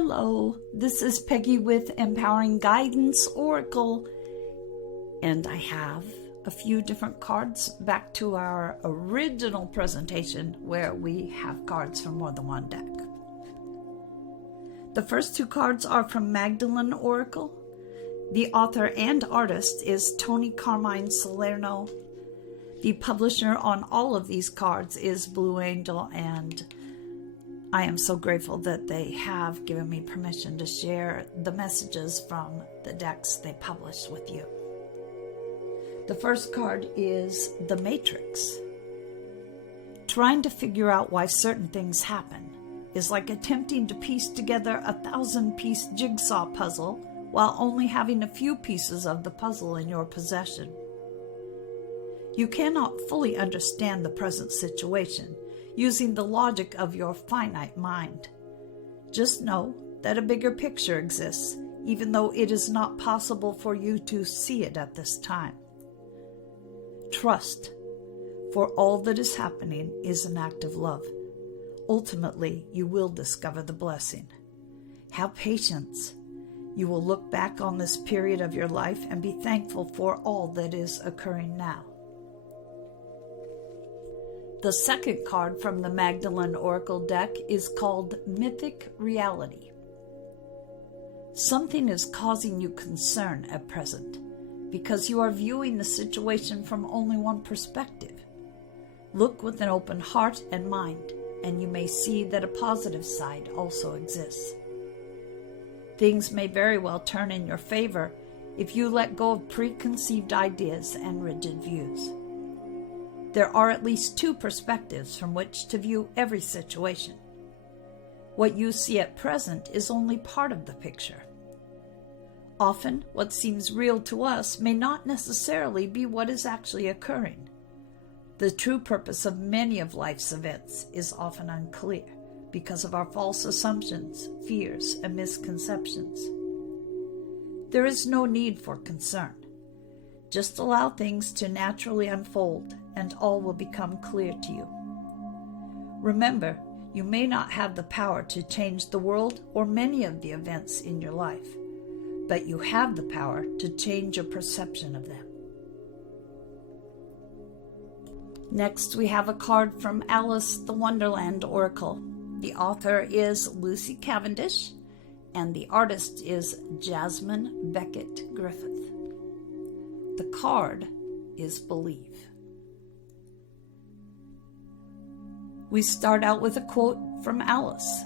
Hello, this is Peggy with Empowering Guidance Oracle, and I have a few different cards back to our original presentation where we have cards from more than one deck. The first two cards are from Magdalene Oracle. The author and artist is Tony Carmine Salerno. The publisher on all of these cards is Blue Angel, and I am so grateful that they have given me permission to share the messages from the decks they publish with you. The first card is the Matrix. Trying to figure out why certain things happen is like attempting to piece together a 1,000-piece jigsaw puzzle while only having a few pieces of the puzzle in your possession. You cannot fully understand the present situation using the logic of your finite mind. Just know that a bigger picture exists, even though it is not possible for you to see it at this time. Trust, for all that is happening is an act of love. Ultimately, you will discover the blessing. Have patience. You will look back on this period of your life and be thankful for all that is occurring now. The second card from the Magdalene Oracle deck is called Mythic Reality. Something is causing you concern at present because you are viewing the situation from only one perspective. Look with an open heart and mind, and you may see that a positive side also exists. Things may very well turn in your favor if you let go of preconceived ideas and rigid views. There are at least two perspectives from which to view every situation. What you see at present is only part of the picture. Often, what seems real to us may not necessarily be what is actually occurring. The true purpose of many of life's events is often unclear because of our false assumptions, fears, and misconceptions. There is no need for concern. Just allow things to naturally unfold, and all will become clear to you. Remember, you may not have the power to change the world or many of the events in your life, but you have the power to change your perception of them. Next, we have a card from Alice the Wonderland Oracle. The author is Lucy Cavendish, and the artist is Jasmine Beckett Griffith. The card is Believe. We start out with a quote from Alice.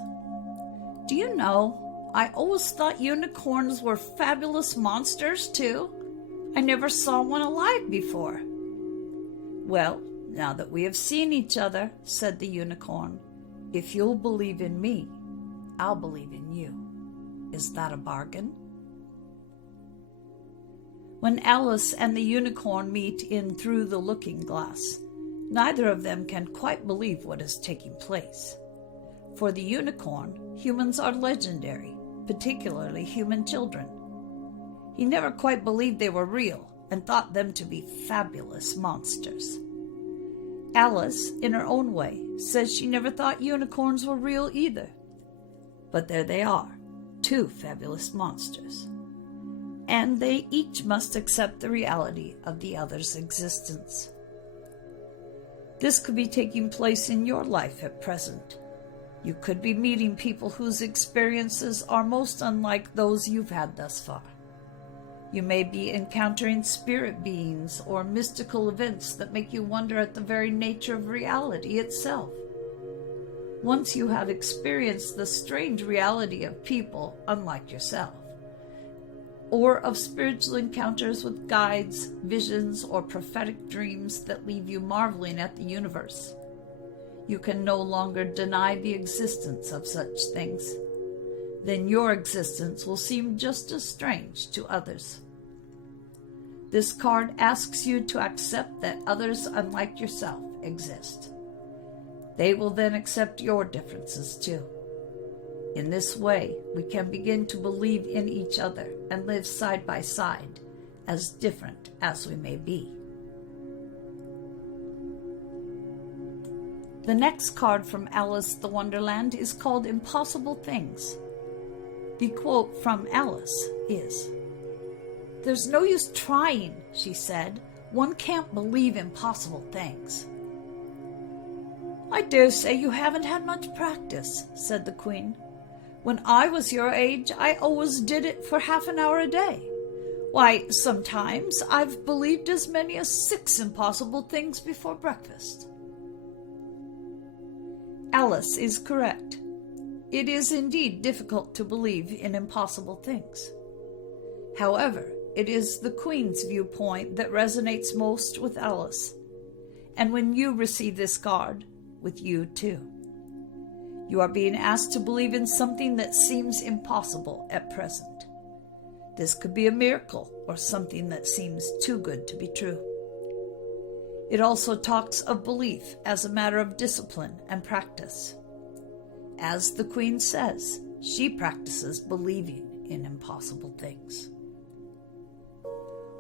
Do you know, I always thought unicorns were fabulous monsters too. I never saw one alive before. Well, now that we have seen each other, said the unicorn, if you'll believe in me, I'll believe in you. Is that a bargain? When Alice and the unicorn meet in Through the Looking Glass, neither of them can quite believe what is taking place. For the unicorn, humans are legendary, particularly human children. He never quite believed they were real and thought them to be fabulous monsters. Alice, in her own way, says she never thought unicorns were real either. But there they are, two fabulous monsters. And they each must accept the reality of the other's existence. This could be taking place in your life at present. You could be meeting people whose experiences are most unlike those you've had thus far. You may be encountering spirit beings or mystical events that make you wonder at the very nature of reality itself. Once you have experienced the strange reality of people unlike yourself, or of spiritual encounters with guides, visions, or prophetic dreams that leave you marveling at the universe, you can no longer deny the existence of such things. Then your existence will seem just as strange to others. This card asks you to accept that others unlike yourself exist. They will then accept your differences too. In this way, we can begin to believe in each other and live side by side, as different as we may be. The next card from Alice the Wonderland is called Impossible Things. The quote from Alice is, "There's no use trying," she said. "One can't believe impossible things." "I dare say you haven't had much practice," said the Queen. "When I was your age, I always did it for half an hour a day. Why, sometimes I've believed as many as 6 impossible things before breakfast." Alice is correct. It is indeed difficult to believe in impossible things. However, it is the Queen's viewpoint that resonates most with Alice. And when you receive this card, with you too. You are being asked to believe in something that seems impossible at present. This could be a miracle or something that seems too good to be true. It also talks of belief as a matter of discipline and practice. As the Queen says, she practices believing in impossible things.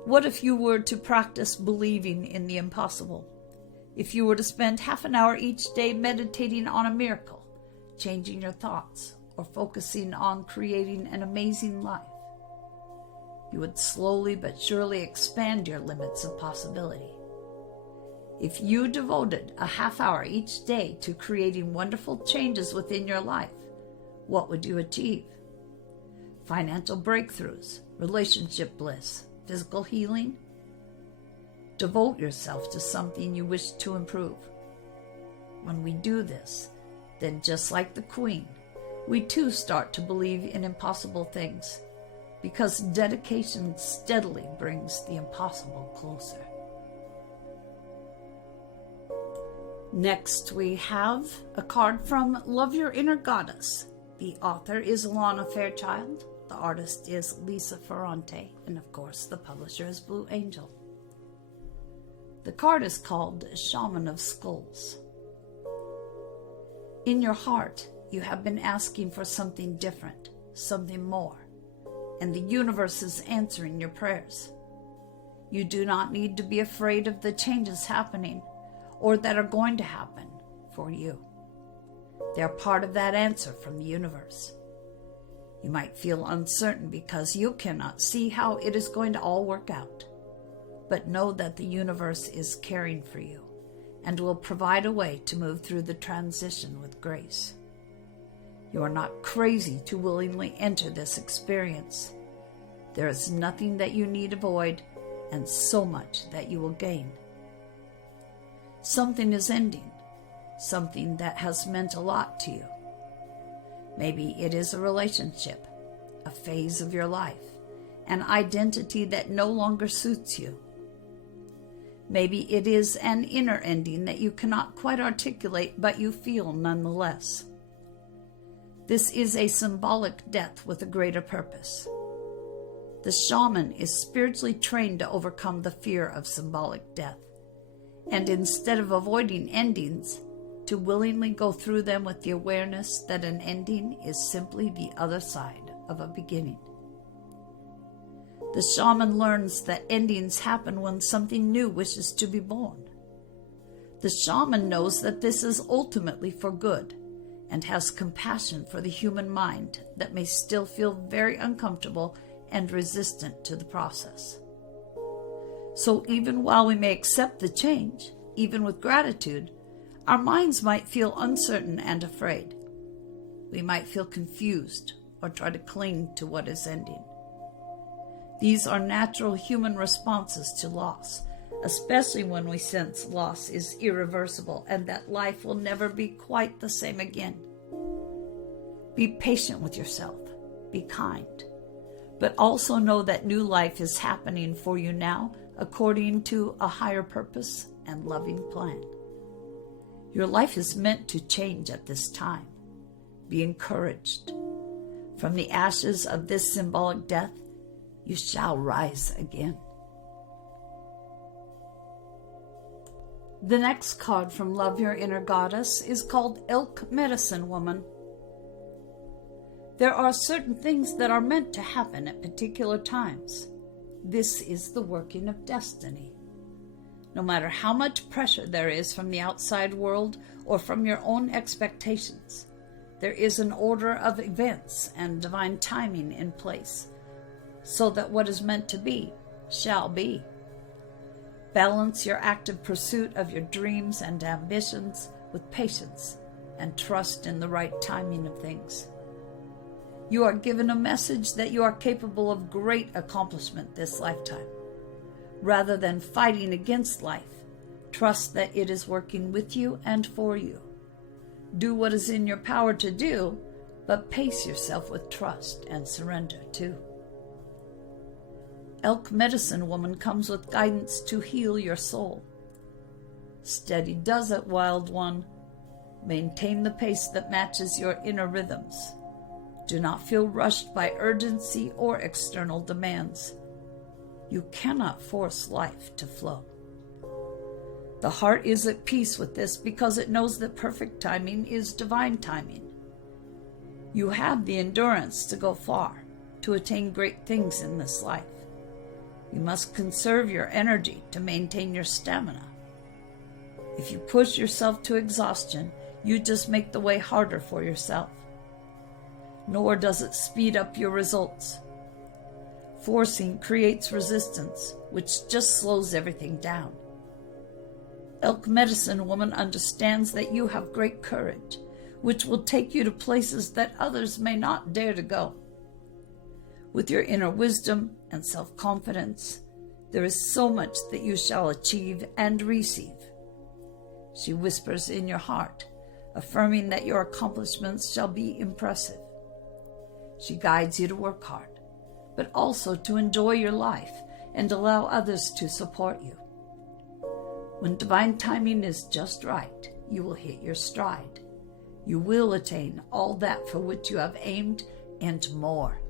What if you were to practice believing in the impossible? If you were to spend half an hour each day meditating on a miracle, changing your thoughts, or focusing on creating an amazing life, you would slowly but surely expand your limits of possibility. If you devoted a half hour each day to creating wonderful changes within your life, what would you achieve? Financial breakthroughs, relationship bliss, physical healing? Devote yourself to something you wish to improve. When we do this, then just like the Queen, we too start to believe in impossible things, because dedication steadily brings the impossible closer. Next, we have a card from Love Your Inner Goddess. The author is Alana Fairchild, the artist is Lisa Ferrante, and of course the publisher is Blue Angel. The card is called Shaman of Skulls. In your heart, you have been asking for something different, something more, and the universe is answering your prayers. You do not need to be afraid of the changes happening or that are going to happen for you. They are part of that answer from the universe. You might feel uncertain because you cannot see how it is going to all work out. But know that the universe is caring for you and will provide a way to move through the transition with grace. You are not crazy to willingly enter this experience. There is nothing that you need avoid and so much that you will gain. Something is ending, something that has meant a lot to you. Maybe it is a relationship, a phase of your life, an identity that no longer suits you. Maybe it is an inner ending that you cannot quite articulate, but you feel nonetheless. This is a symbolic death with a greater purpose. The shaman is spiritually trained to overcome the fear of symbolic death, and instead of avoiding endings, to willingly go through them with the awareness that an ending is simply the other side of a beginning. The shaman learns that endings happen when something new wishes to be born. The shaman knows that this is ultimately for good and has compassion for the human mind that may still feel very uncomfortable and resistant to the process. So even while we may accept the change, even with gratitude, our minds might feel uncertain and afraid. We might feel confused or try to cling to what is ending. These are natural human responses to loss, especially when we sense loss is irreversible and that life will never be quite the same again. Be patient with yourself. Be kind. But also know that new life is happening for you now according to a higher purpose and loving plan. Your life is meant to change at this time. Be encouraged. From the ashes of this symbolic death, you shall rise again. The next card from Love Your Inner Goddess is called Elk Medicine Woman. There are certain things that are meant to happen at particular times. This is the working of destiny. No matter how much pressure there is from the outside world or from your own expectations, there is an order of events and divine timing in place, so that what is meant to be shall be. Balance your active pursuit of your dreams and ambitions with patience and trust in the right timing of things. You are given a message that you are capable of great accomplishment this lifetime. Rather than fighting against life, trust that it is working with you and for you. Do what is in your power to do, but pace yourself with trust and surrender too. Elk Medicine Woman comes with guidance to heal your soul. Steady does it, wild one. Maintain the pace that matches your inner rhythms. Do not feel rushed by urgency or external demands. You cannot force life to flow. The heart is at peace with this because it knows that perfect timing is divine timing. You have the endurance to go far, to attain great things in this life. You must conserve your energy to maintain your stamina. If you push yourself to exhaustion, you just make the way harder for yourself. Nor does it speed up your results. Forcing creates resistance, which just slows everything down. Elk Medicine Woman understands that you have great courage, which will take you to places that others may not dare to go. With your inner wisdom and self-confidence, there is so much that you shall achieve and receive. She whispers in your heart, affirming that your accomplishments shall be impressive. She guides you to work hard, but also to enjoy your life and allow others to support you. When divine timing is just right, you will hit your stride. You will attain all that for which you have aimed and more.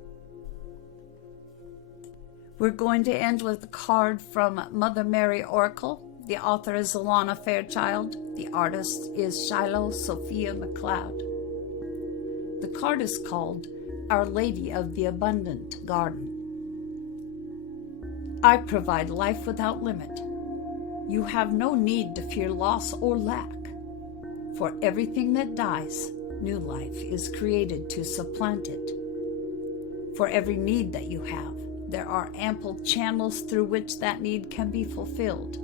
We're going to end with a card from Mother Mary Oracle. The author is Alana Fairchild. The artist is Shiloh Sophia McLeod. The card is called Our Lady of the Abundant Garden. I provide life without limit. You have no need to fear loss or lack. For everything that dies, new life is created to supplant it. For every need that you have, there are ample channels through which that need can be fulfilled.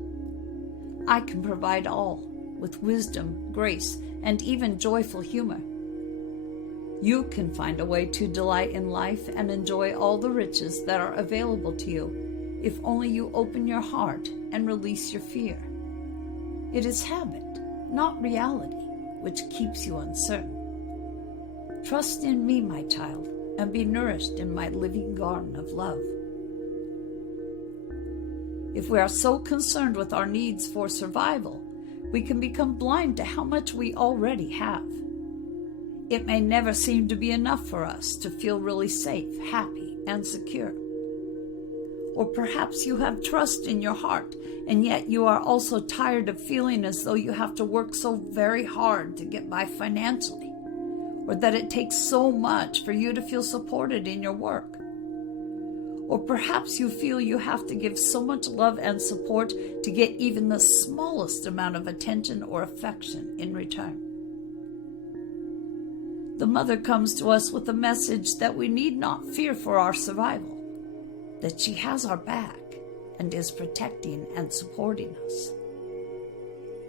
I can provide all, with wisdom, grace, and even joyful humor. You can find a way to delight in life and enjoy all the riches that are available to you, if only you open your heart and release your fear. It is habit, not reality, which keeps you uncertain. Trust in me, my child, and be nourished in my living garden of love. If we are so concerned with our needs for survival, we can become blind to how much we already have. It may never seem to be enough for us to feel really safe, happy, and secure. Or perhaps you have trust in your heart, and yet you are also tired of feeling as though you have to work so very hard to get by financially, or that it takes so much for you to feel supported in your work. Or perhaps you feel you have to give so much love and support to get even the smallest amount of attention or affection in return. The Mother comes to us with a message that we need not fear for our survival, that she has our back and is protecting and supporting us.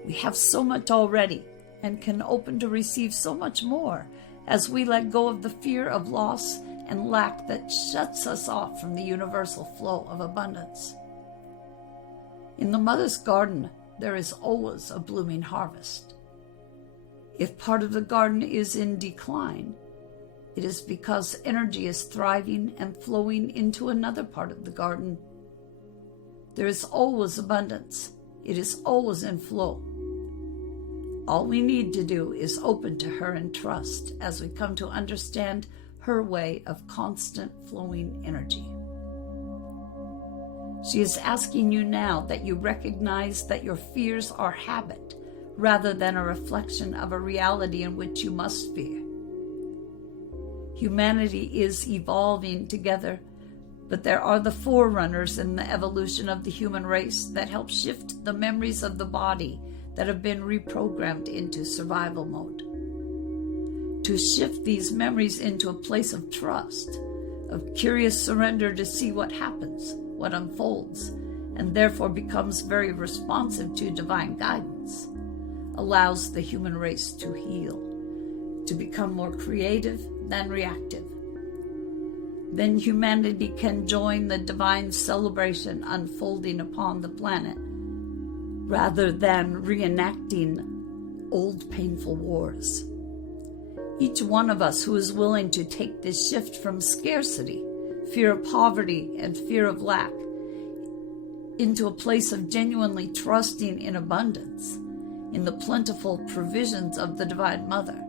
We have so much already and can open to receive so much more as we let go of the fear of loss and lack that shuts us off from the universal flow of abundance. In the Mother's garden, there is always a blooming harvest. If part of the garden is in decline, it is because energy is thriving and flowing into another part of the garden. There is always abundance. It is always in flow. All we need to do is open to her and trust as we come to understand her way of constant flowing energy. She is asking you now that you recognize that your fears are habit rather than a reflection of a reality in which you must fear. Humanity is evolving together, but there are the forerunners in the evolution of the human race that help shift the memories of the body that have been reprogrammed into survival mode. to shift these memories into a place of trust, of curious surrender to see what happens, what unfolds, and therefore becomes very responsive to divine guidance, allows the human race to heal, to become more creative than reactive. Then humanity can join the divine celebration unfolding upon the planet, rather than reenacting old painful wars. Each one of us who is willing to take this shift from scarcity, fear of poverty, and fear of lack into a place of genuinely trusting in abundance, in the plentiful provisions of the Divine Mother,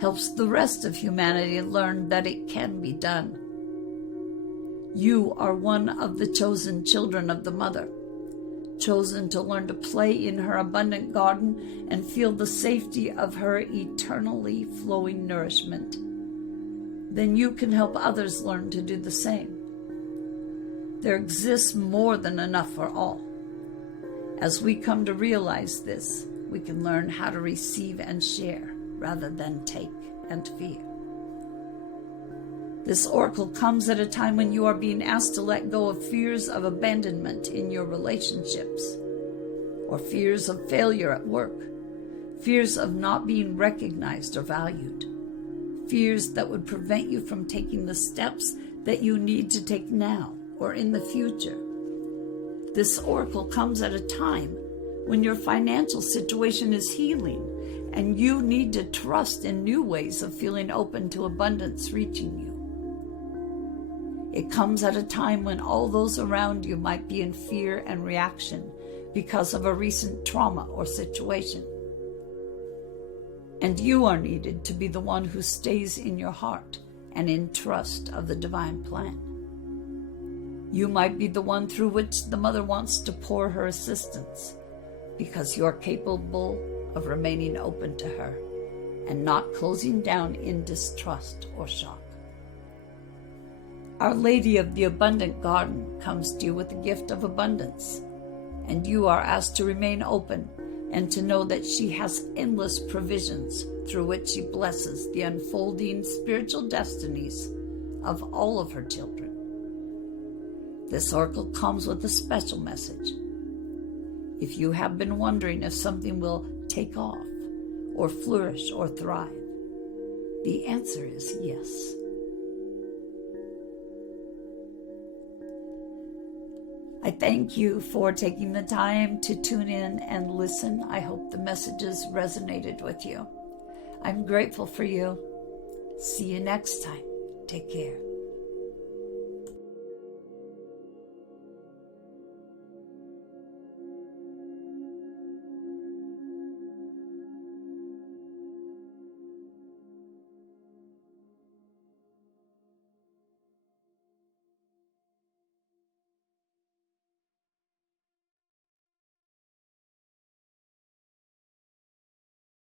helps the rest of humanity learn that it can be done. You are one of the chosen children of the Mother, chosen to learn to play in her abundant garden and feel the safety of her eternally flowing nourishment. Then you can help others learn to do the same. There exists more than enough for all. As we come to realize this, we can learn how to receive and share rather than take and fear. This oracle comes at a time when you are being asked to let go of fears of abandonment in your relationships, or fears of failure at work, fears of not being recognized or valued, fears that would prevent you from taking the steps that you need to take now or in the future. This oracle comes at a time when your financial situation is healing and you need to trust in new ways of feeling open to abundance reaching you. It comes at a time when all those around you might be in fear and reaction because of a recent trauma or situation. And you are needed to be the one who stays in your heart and in trust of the divine plan. You might be the one through which the Mother wants to pour her assistance because you are capable of remaining open to her and not closing down in distrust or shock. Our Lady of the Abundant Garden comes to you with the gift of abundance, and you are asked to remain open and to know that she has endless provisions through which she blesses the unfolding spiritual destinies of all of her children. This oracle comes with a special message. If you have been wondering if something will take off or flourish or thrive, the answer is yes. I thank you for taking the time to tune in and listen. I hope the messages resonated with you. I'm grateful for you. See you next time. Take care.